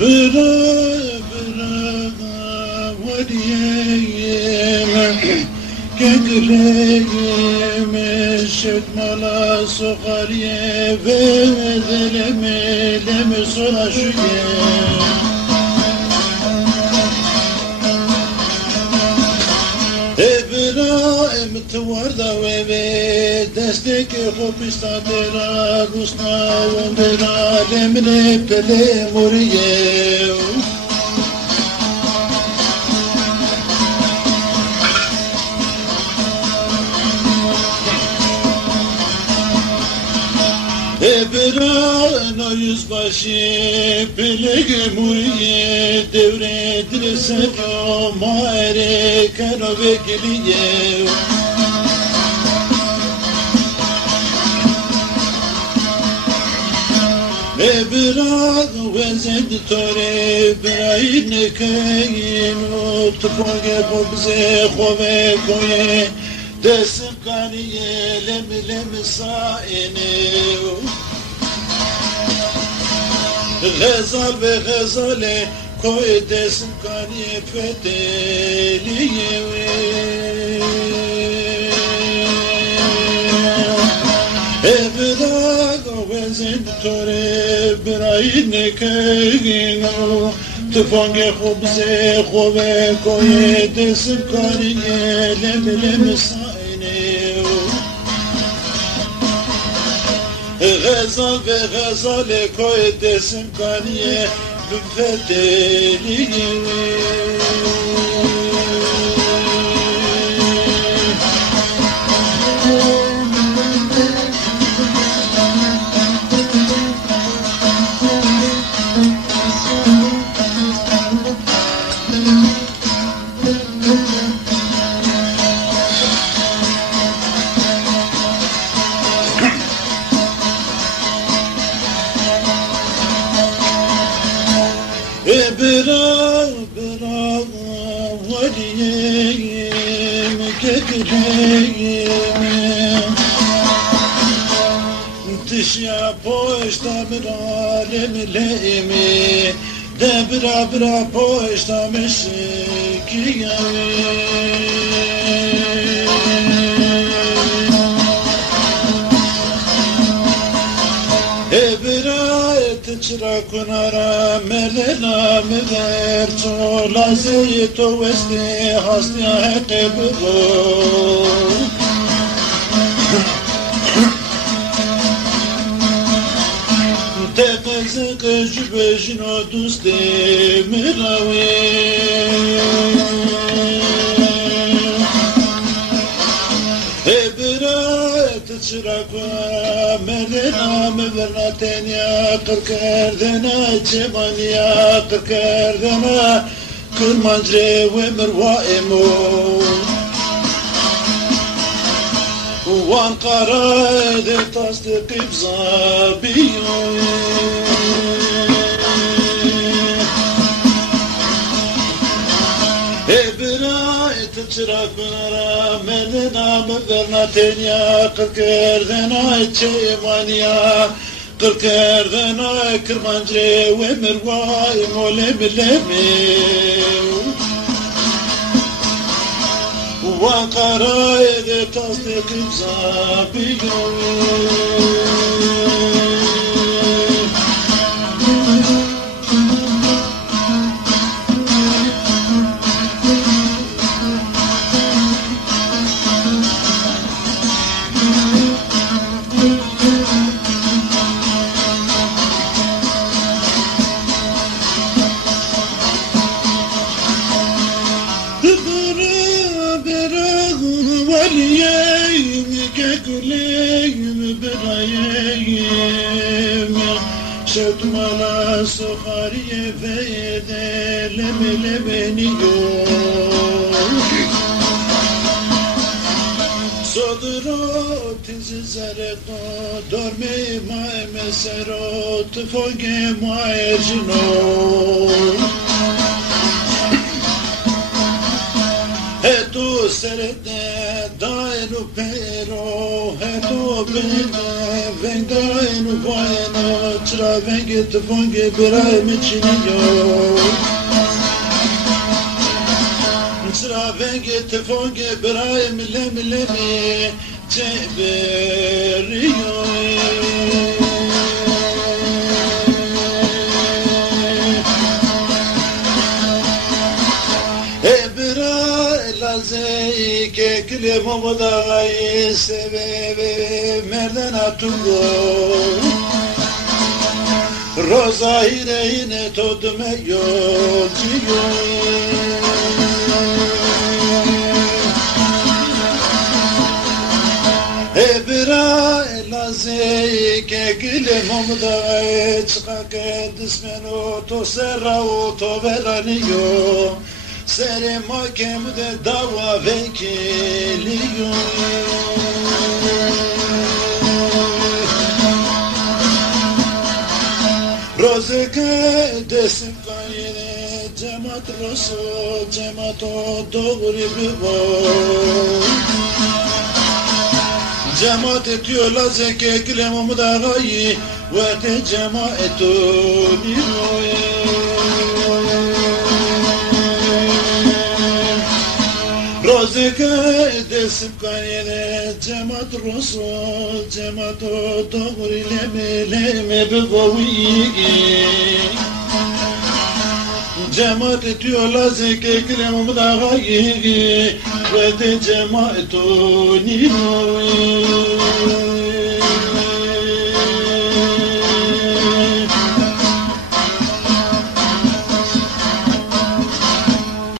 برا وليم كقريم شد ملا صغاري بذلم لم صلا شوية إبراهيم توردا وبي دستك خوبستا ترا غسنا وندرا لمن بلي مريو İbrahim yüzbaşı bilegi muriye devredir seno mare kano bekliye İbrahim vezed tore İbrahim nekeyin utpoge bobze khove koye desim kaniye lem saine غزال به غزاله کوی دسم کانی فتلیه ابراگ و زند توره برای نکینو تفانگ خبز خوبه کوی دسم کانی لم ساینه غزال به غزال کوی دسم کانیه بفتلیه برا وليم كقريم تشيا بوشتا برا لملئمي دبرا برا بوشتا مشكيا تشرا كنارا ملنا مذر تولا زيتو وستي هاستي هقبرو تقزق جبجنو دوستي مراوي تشركوا ملنا مبرناتين يا قركردنا جبان يا قركردنا كل مجري ومروائمو وان قراد تصدق بزابيو تشركنا ملنا مبرناتين يا قركردنا جبان يا قركردنا كرمانجري ومروائمو لملمي وقرايد تصدق بزابيو شد ملا سخاری فیده لبنیو صدرات زرقا درمی مای مسرات فوق مای جنو هتو سرده داینو پیرو هتو بینه وین داینو باینو çıra vengi tıfongi birayim çiniyor. Çıra vengi tıfongi birayim lemi lemi ceberiyor. Lazike kilemo dağayı sebebe merden atugo Roza yine todume yolcuyo Ebra lazike kilemo dağayı çıkake dismeno to serra o to veraniyo Sere mahkemede dava vekiliyor. Rozeke desim kayene cemaat Resul cemaat o doğru bir var. Cemaat etiyorlar zeke kilemamı da gayi ve te cemaat o niroye. Rozeke desim kayene cemaat Resul cemaat o doğru leme bevavi cemaat etiyorlar zeke kilemamı da gayi ve de cemaat o niroye